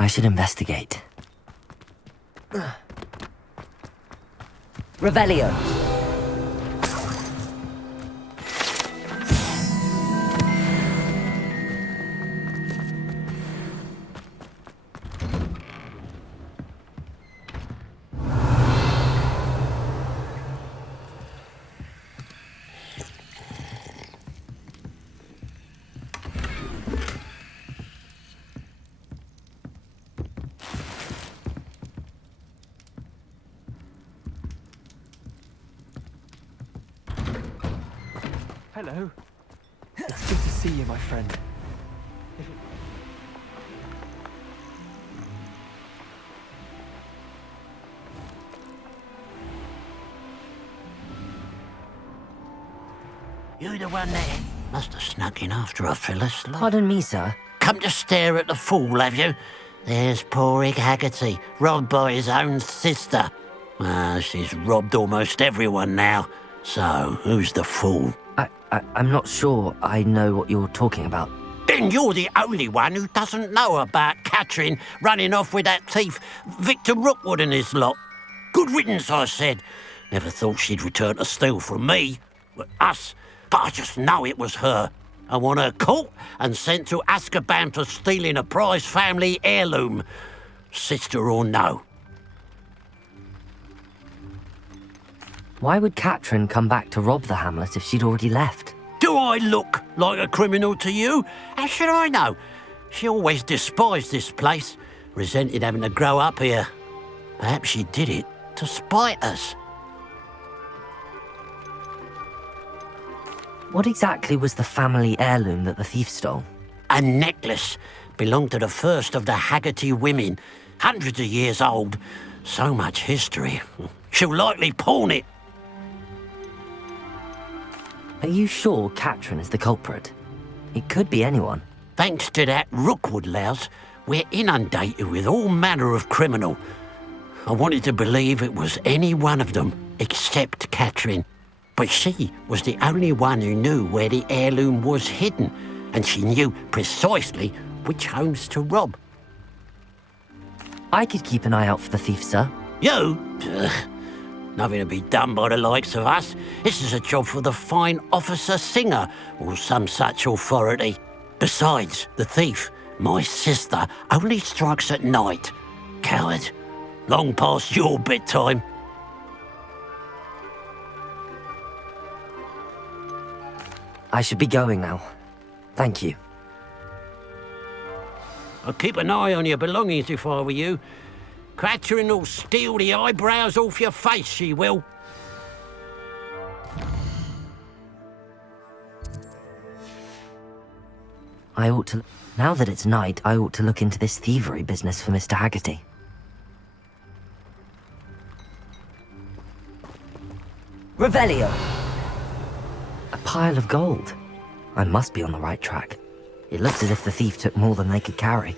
I should investigate. Revelio. Hello. It's good to see you, my friend. You the one there? Must have snuck in after I fell asleep. Pardon me, sir. Come to stare at the fool, have you? There's poor Ig Haggerty, robbed by his own sister. She's robbed almost everyone now. So, who's the fool? I'm not sure I know what you're talking about. Then you're the only one who doesn't know about Catherine running off with that thief, Victor Rookwood and his lot. Good riddance, I said. Never thought she'd return to steal from me, us, but I just know it was her. I want her caught and sent to Azkaban for stealing a prize family heirloom, sister or no. Why would Catherine come back to rob the hamlet if she'd already left? Do I look like a criminal to you? How should I know? She always despised this place, resented having to grow up here. Perhaps she did it to spite us. What exactly was the family heirloom that the thief stole? A necklace belonged to the first of the Haggerty women, hundreds of years old. So much history. She'll likely pawn it. Are you sure Catherine is the culprit? It could be anyone. Thanks to that Rookwood louse, we're inundated with all manner of criminal. I wanted to believe it was any one of them, except Catherine. But she was the only one who knew where the heirloom was hidden, and she knew precisely which homes to rob. I could keep an eye out for the thief, sir. You? Nothing to be done by the likes of us. This is a job for the fine officer Singer, or some such authority. Besides, the thief, my sister, only strikes at night. Coward. Long past your bedtime. I should be going now. Thank you. I'll keep an eye on your belongings if I were you. Catherine will steal the eyebrows off your face, she will. Now that it's night, I ought to look into this thievery business for Mr. Haggerty. Revelio. A pile of gold. I must be on the right track. It looks as if the thief took more than they could carry.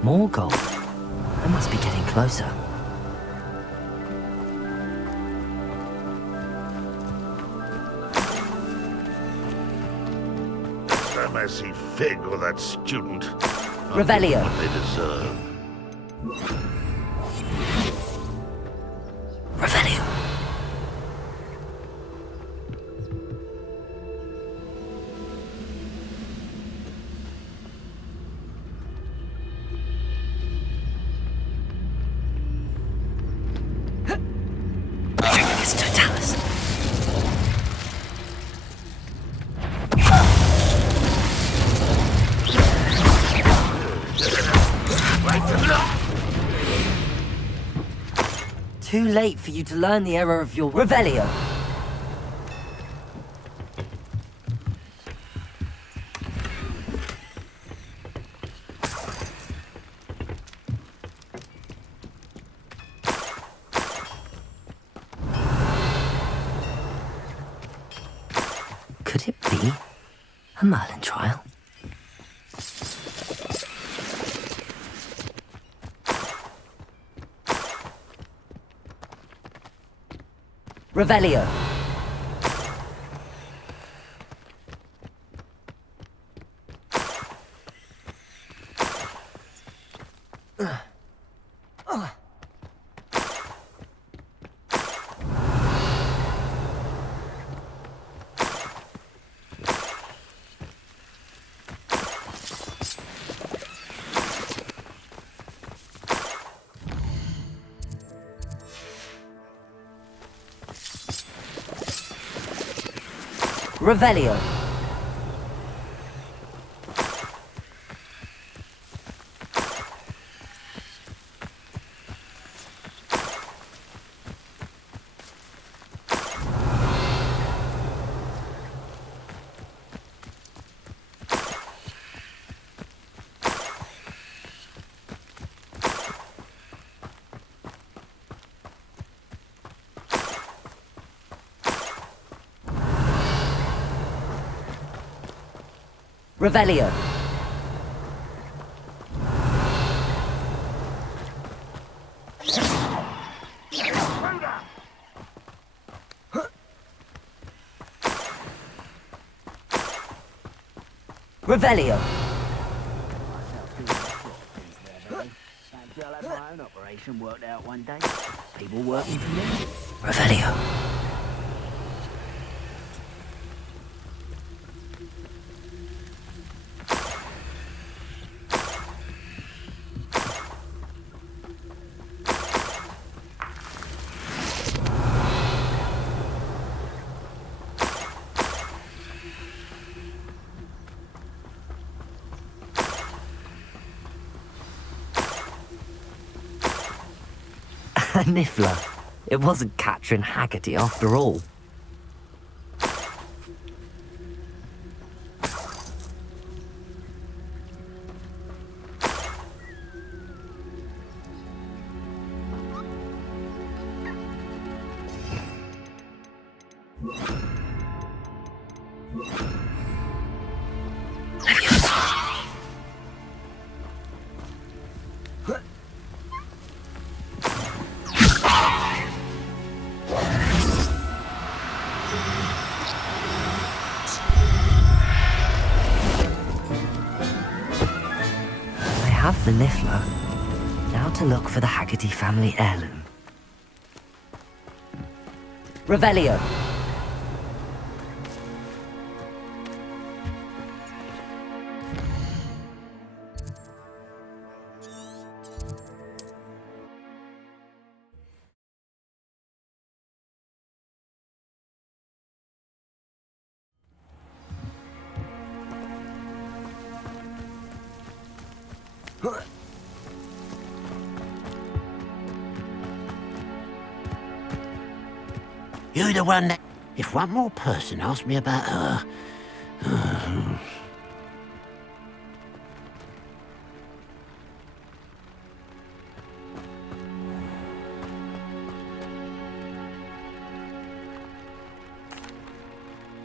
More gold. I must be getting closer. A messy fig or that student. Revelio. What they deserve. Revelio. Too late for you to learn the error of your Revelio. Could it be a Merlin trial? Revelio. Revelio. Revelio. Revelio. I'll have my own operation worked out one day. People working for me. Revelio. A niffler. It wasn't Catherine Haggerty after all. I have the niffler. Now to look for the Haggerty family heirloom. Revelio. You the one that... If one more person asked me about her...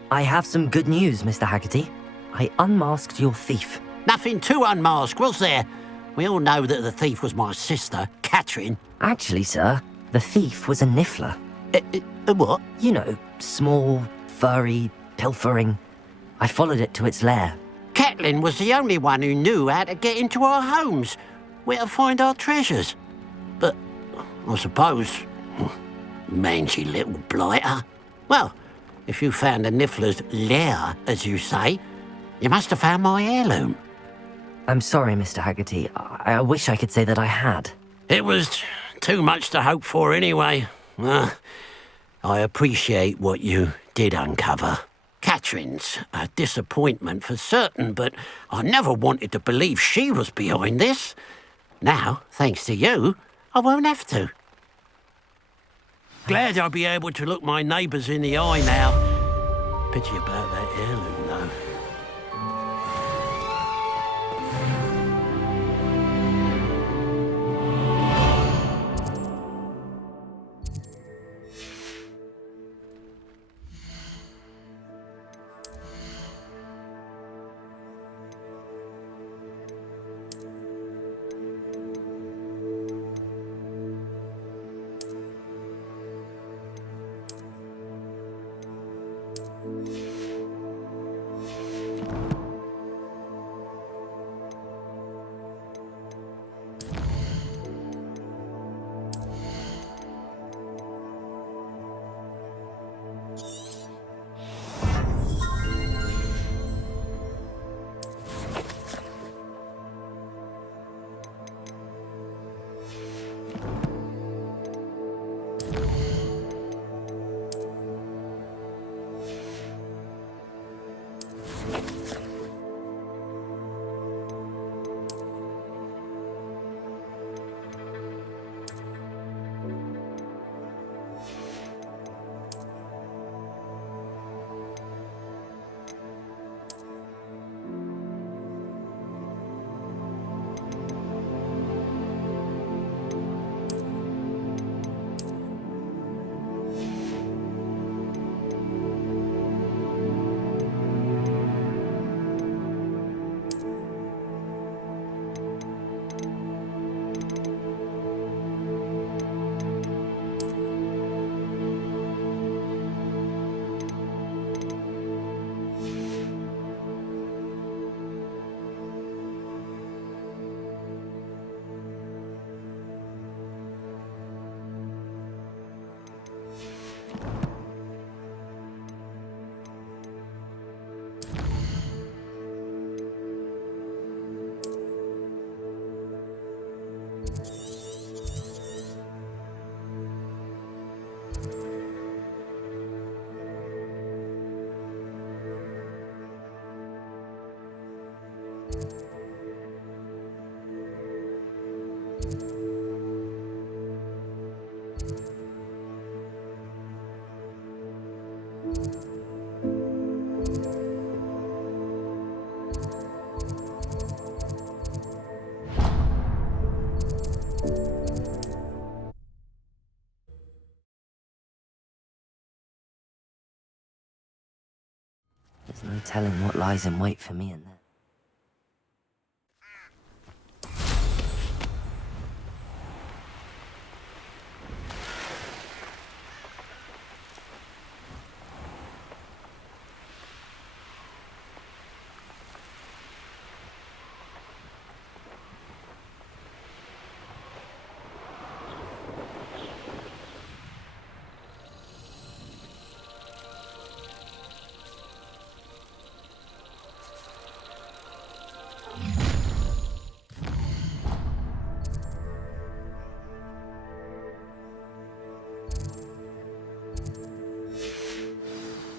I have some good news, Mr. Haggerty. I unmasked your thief. Nothing to unmask, was there? We all know that the thief was my sister, Catherine. Actually, sir, the thief was a niffler. What? You know, small, furry, pilfering. I followed it to its lair. Catelyn was the only one who knew how to get into our homes, where to find our treasures. But, I suppose, mangy little blighter. Well, if you found the niffler's lair, as you say, you must have found my heirloom. I'm sorry, Mr. Haggerty. I wish I could say that I had. It was too much to hope for anyway. I appreciate what you did uncover. Catherine's a disappointment for certain, but I never wanted to believe she was behind this. Now, thanks to you, I won't have to. Glad I'll be able to look my neighbours in the eye now. Pity about that heirloom, though. There's no telling what lies in wait for me in there.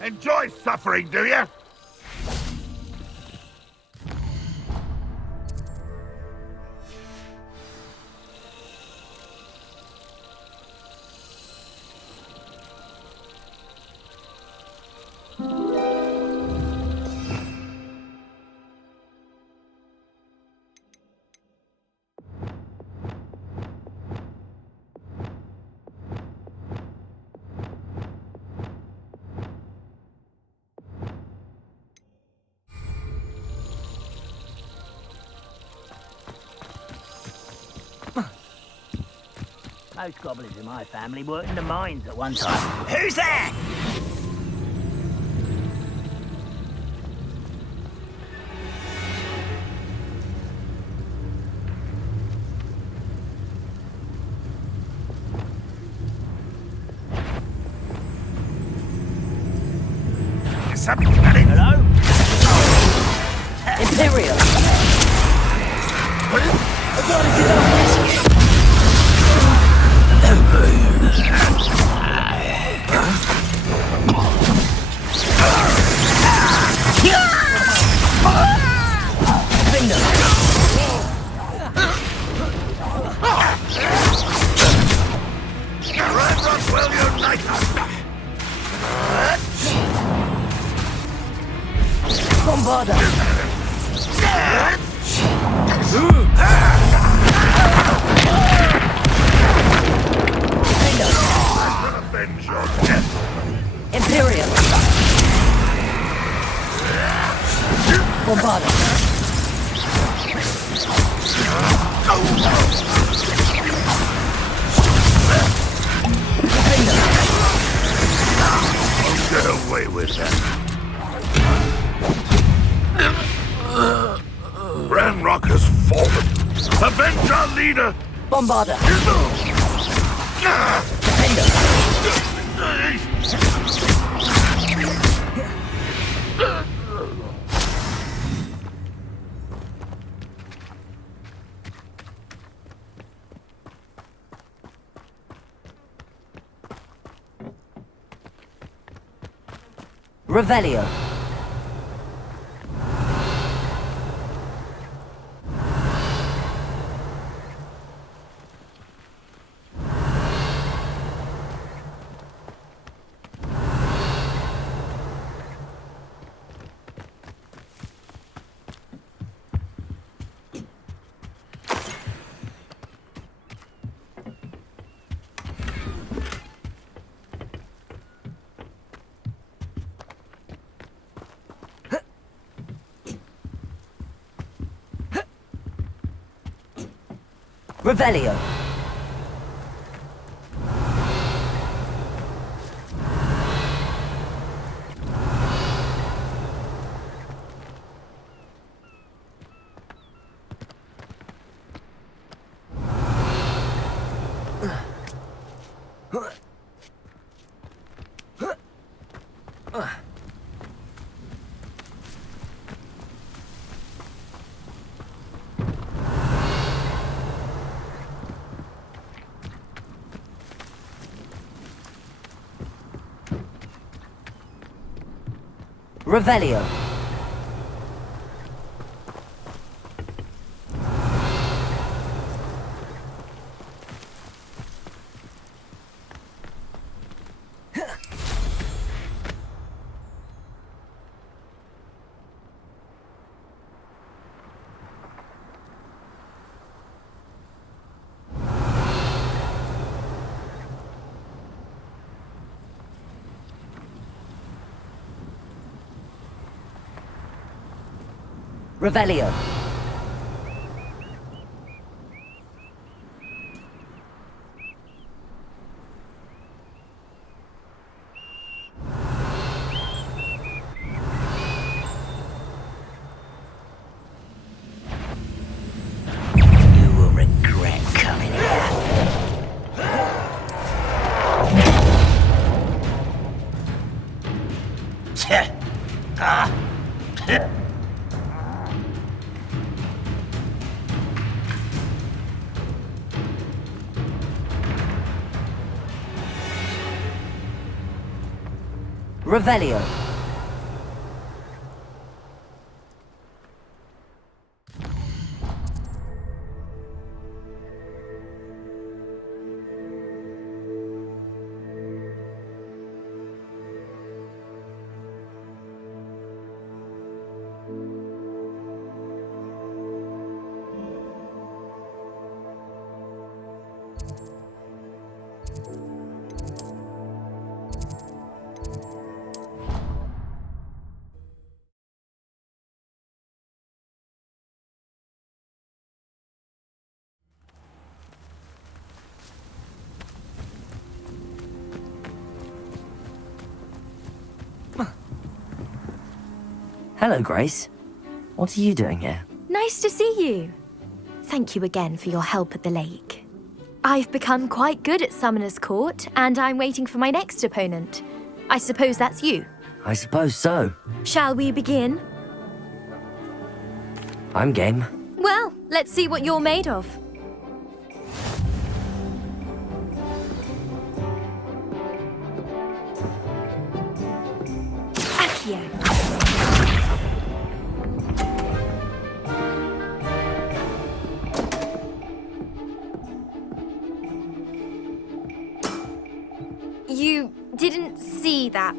Enjoy suffering, do you? Most goblins in my family worked in the mines at one time. Who's there? Something got it. Hello? Imperial. Bombarda. Avenge your death. Imperial. Bombarda. Get away with that. Ranrock has fallen. Avenge our leader. Bombarda. Revelio. Revelio. Revelio. Revelio. You will regret coming here. Revelio. Hello, Grace. What are you doing here? Nice to see you. Thank you again for your help at the lake. I've become quite good at Summoner's Court, and I'm waiting for my next opponent. I suppose that's you. I suppose so. Shall we begin? I'm game. Well, let's see what you're made of. Accio. You didn't see that.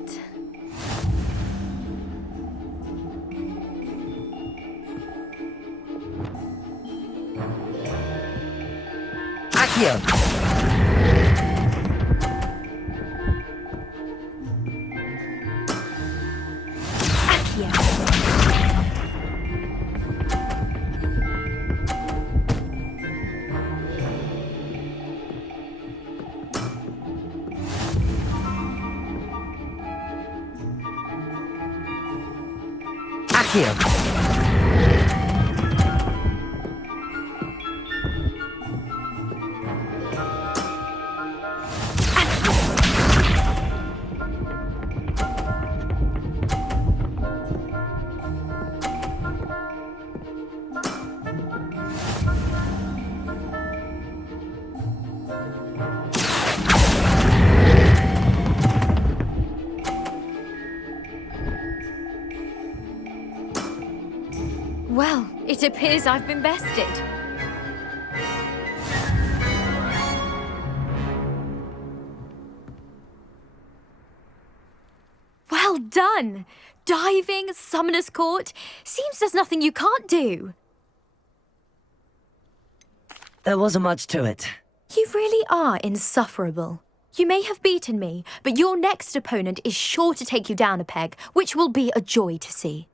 Accio. Accio. Accio. Well, it appears I've been bested. Well done! Diving, Summoner's Court. Seems there's nothing you can't do. There wasn't much to it. You really are insufferable. You may have beaten me, but your next opponent is sure to take you down a peg, which will be a joy to see.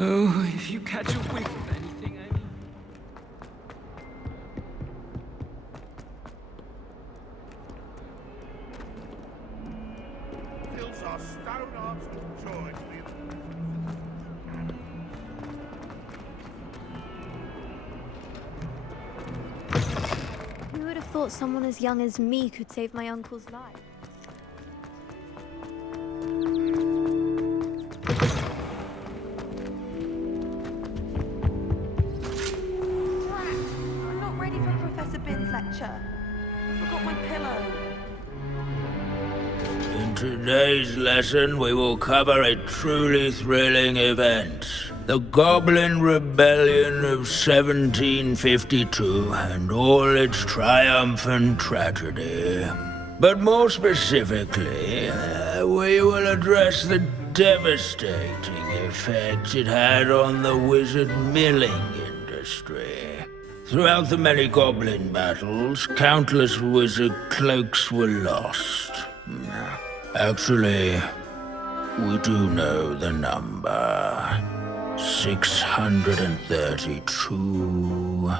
Oh, if you catch a whiff of anything, Amy. Fills our stone hearts with joy to be Who would have thought someone as young as me could save my uncle's life? I'm not ready for Professor Bin's lecture. I forgot my pillow. In today's lesson, we will cover a truly thrilling event. The Goblin Rebellion of 1752 and all its triumphant tragedy. But more specifically, we will address the devastating effect it had on the wizard milling industry. Throughout the many goblin battles, countless wizard cloaks were lost. Actually, we do know the number. 632.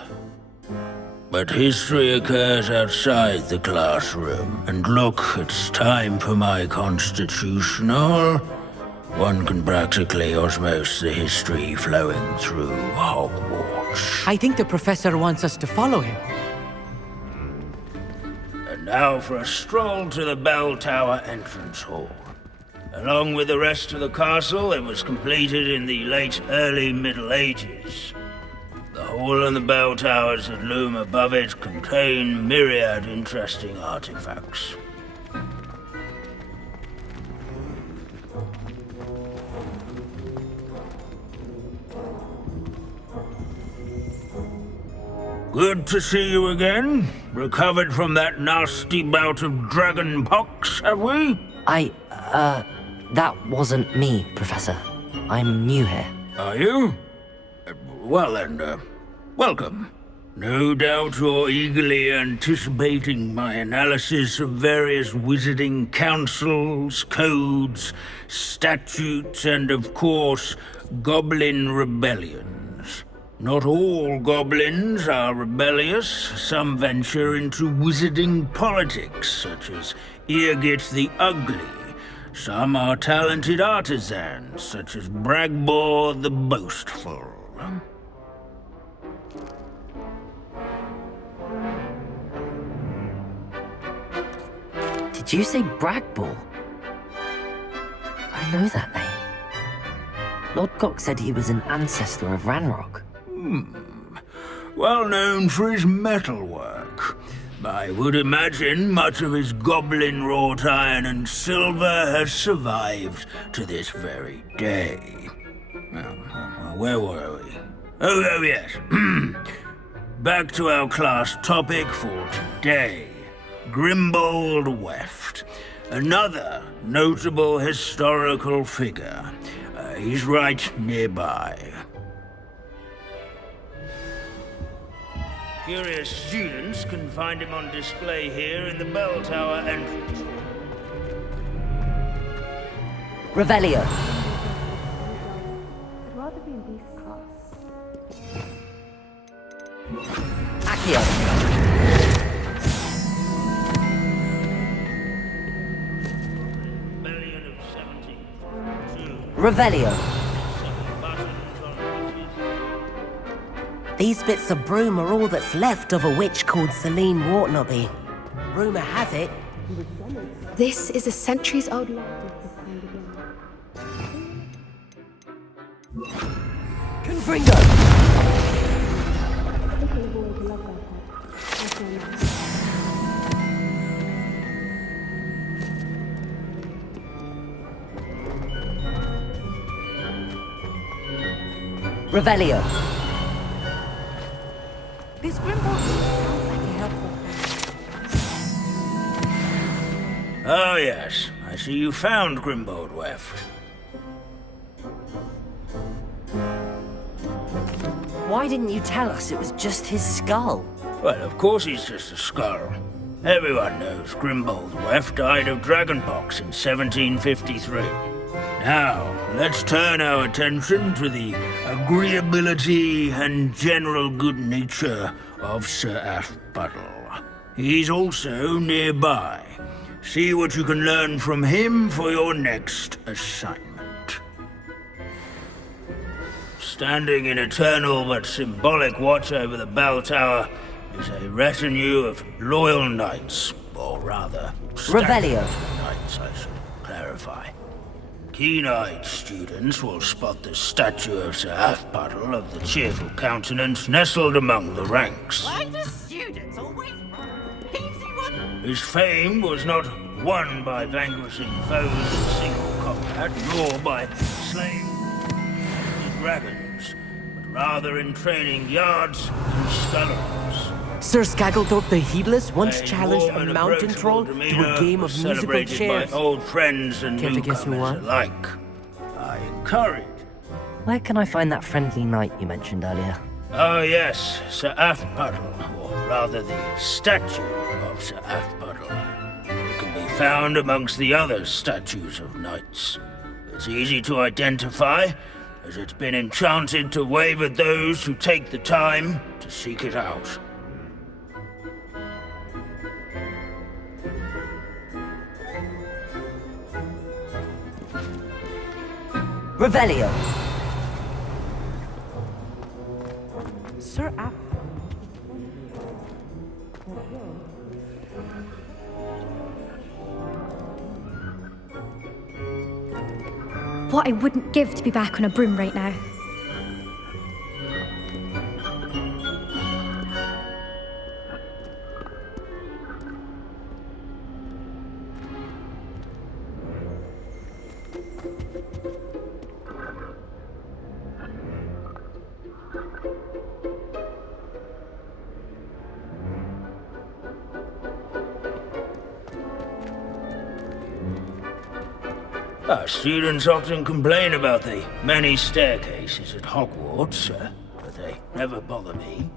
But history occurs outside the classroom. And look, it's time for my constitutional. One can practically osmose the history flowing through Hogwarts. I think the professor wants us to follow him. And now for a stroll to the bell tower entrance hall. Along with the rest of the castle, it was completed in the late early Middle Ages. The hall and the bell towers that loom above it contain myriad interesting artifacts. Good to see you again. Recovered from that nasty bout of dragon pox, have we? That wasn't me, Professor. I'm new here. Are you? Well then, welcome. No doubt you're eagerly anticipating my analysis of various wizarding councils, codes, statutes, and of course, goblin rebellions. Not all goblins are rebellious. Some venture into wizarding politics, such as Eargit the Ugly. Some are talented artisans, such as Bragbor the Boastful. Did you say Bragbor? I know that name. Lord Gok said he was an ancestor of Ranrock. Well known for his metalwork. I would imagine much of his goblin-wrought iron and silver has survived to this very day. Where were we? Oh yes. Back to our class topic for today. Grimbold Weft. Another notable historical figure. He's right nearby. Curious students can find him on display here in the bell tower entrance. Revelio. I'd rather be in Beast class. Accio. Rebellion of 1742. Revelio. These bits of broom are all that's left of a witch called Celine Wartnobby. Rumour has it. This is a centuries-old legend. Confringo! Revelio. This Grimbold sounds like a helpful friend. Oh, yes. I see you found Grimbold Weft. Why didn't you tell us it was just his skull? Well, of course he's just a skull. Everyone knows Grimbold Weft died of dragonpox in 1753. Now, let's turn our attention to the agreeability and general good nature of Sir Aphbuttle. He's also nearby. See what you can learn from him for your next assignment. Standing in eternal but symbolic watch over the bell tower is a retinue of loyal knights, or rather, Revelio. knights, I should clarify. Keen-eyed students will spot the statue of Sir Aphbuttle of the cheerful countenance nestled among the ranks. Why do students always peasy one? His fame was not won by vanquishing foes in single combat, nor by slaying dragons, but rather in training yards and scullers. Sir Skagglethorpe the Heedless once A challenged warm a and mountain troll approachable to a demeanor game was of musical celebrated chairs. by old friends and Care to guess who newcomers won? alike. I encourage. Where can I find that friendly knight you mentioned earlier? Oh yes, Sir Aphbuttle, or rather the statue of Sir Aphbuttle. It can be found amongst the other statues of knights. It's easy to identify, as it's been enchanted to wave at those who take the time to seek it out. Revelio. Sir App. What I wouldn't give to be back on a broom right now. Our students often complain about the many staircases at Hogwarts, but they never bother me.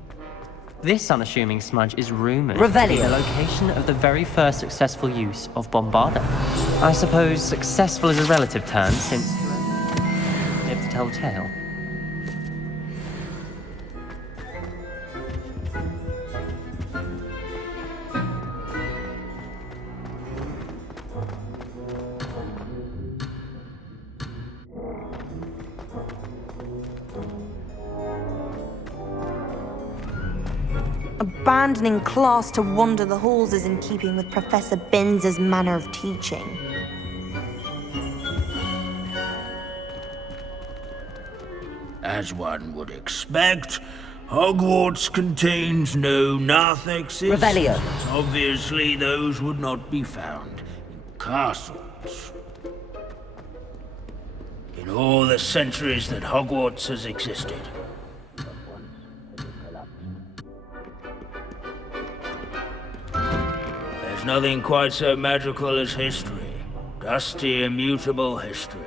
This unassuming smudge is rumoured to be Revelio. the location of the very first successful use of Bombarda. I suppose successful is a relative term, since you live to tell the tale. Abandoning class to wander the halls is in keeping with Professor Binns's manner of teaching. As one would expect, Hogwarts contains no narthexes. Revelio. Since obviously those would not be found in castles. In all the centuries that Hogwarts has existed. There's nothing quite so magical as history. Dusty, immutable history.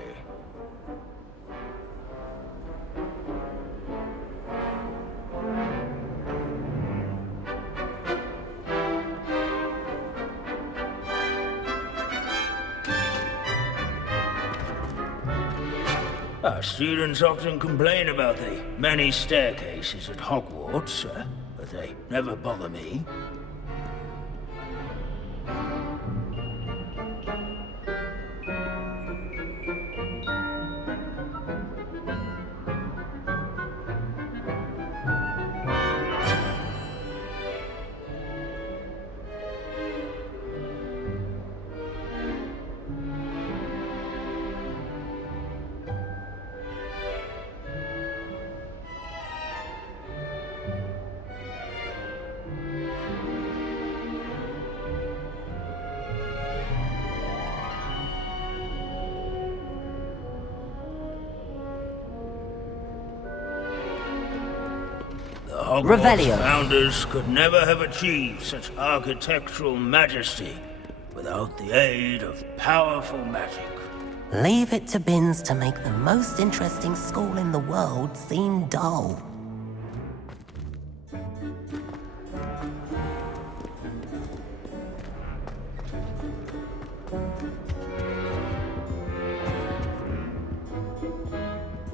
Our students often complain about the many staircases at Hogwarts, but they never bother me. Hogwarts Revelio. founders could never have achieved such architectural majesty without the aid of powerful magic. Leave it to Binns to make the most interesting school in the world seem dull.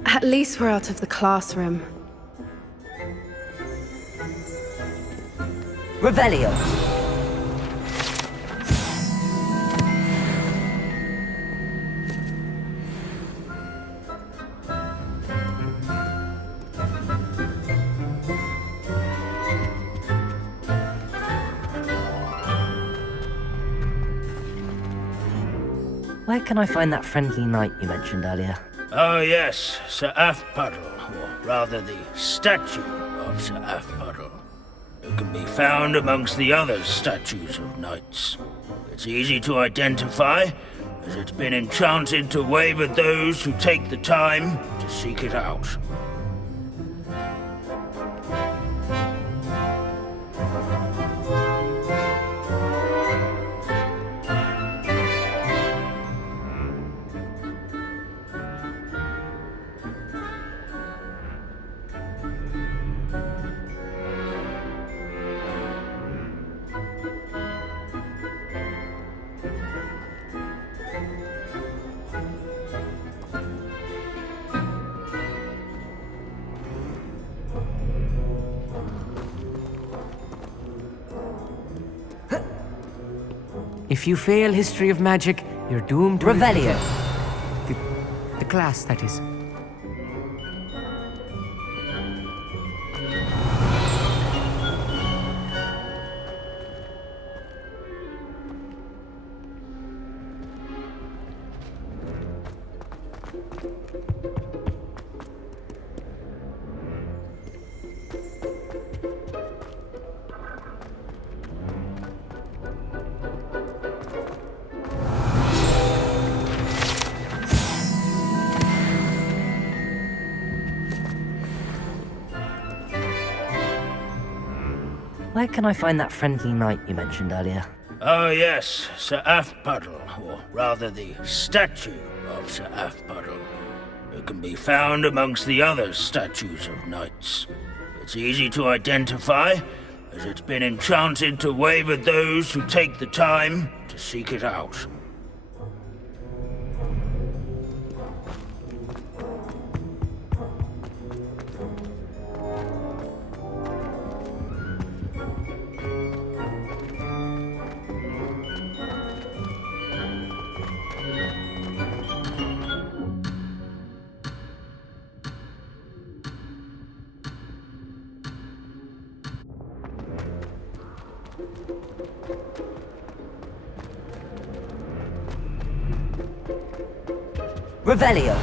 At least we're out of the classroom. Revelio. Where can I find that friendly knight you mentioned earlier? Oh yes, Sir Afpuddle, or rather the statue of Sir Afpuddle. It can be found amongst the other statues of knights. It's easy to identify, as it's been enchanted to wave at those who take the time to seek it out. If you fail history of magic, you're doomed to Revelio. The class, that is. Where can I find that friendly knight you mentioned earlier? Oh yes, Sir Afpuddle, or rather the statue of Sir Afpuddle. It can be found amongst the other statues of knights. It's easy to identify, as it's been enchanted to wave at those who take the time to seek it out. Revelio.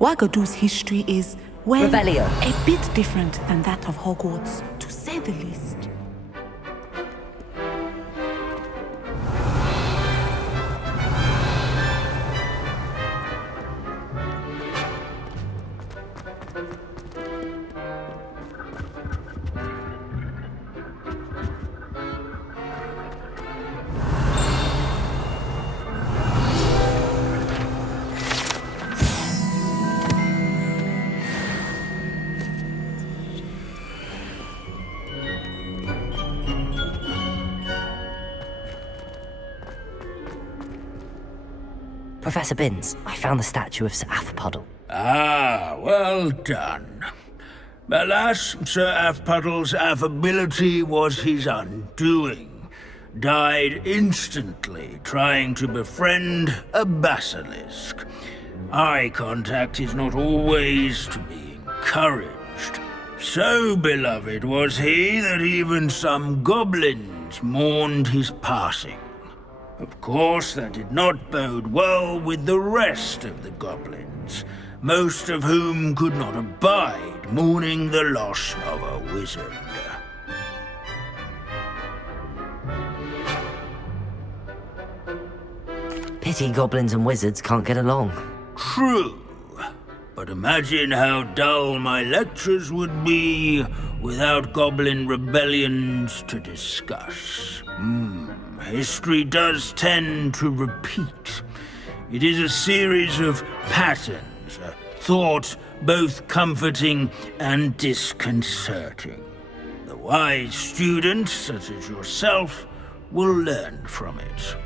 Wagadu's history is, well, Revelio. a bit different than that of Hogwarts, to say the least. Professor Binns, I found the statue of Sir Afpuddle. Ah, well done. Alas, Sir Afpuddle's affability was his undoing. Died instantly trying to befriend a basilisk. Eye contact is not always to be encouraged. So beloved was he that even some goblins mourned his passing. Of course, that did not bode well with the rest of the goblins, most of whom could not abide mourning the loss of a wizard. Pity goblins and wizards can't get along. True. But imagine how dull my lectures would be without goblin rebellions to discuss. History does tend to repeat. It is a series of patterns, a thought both comforting and disconcerting. The wise student, such as yourself, will learn from it.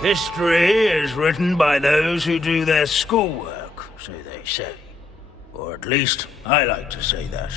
History is written by those who do their schoolwork, so they say. Or at least, I like to say that.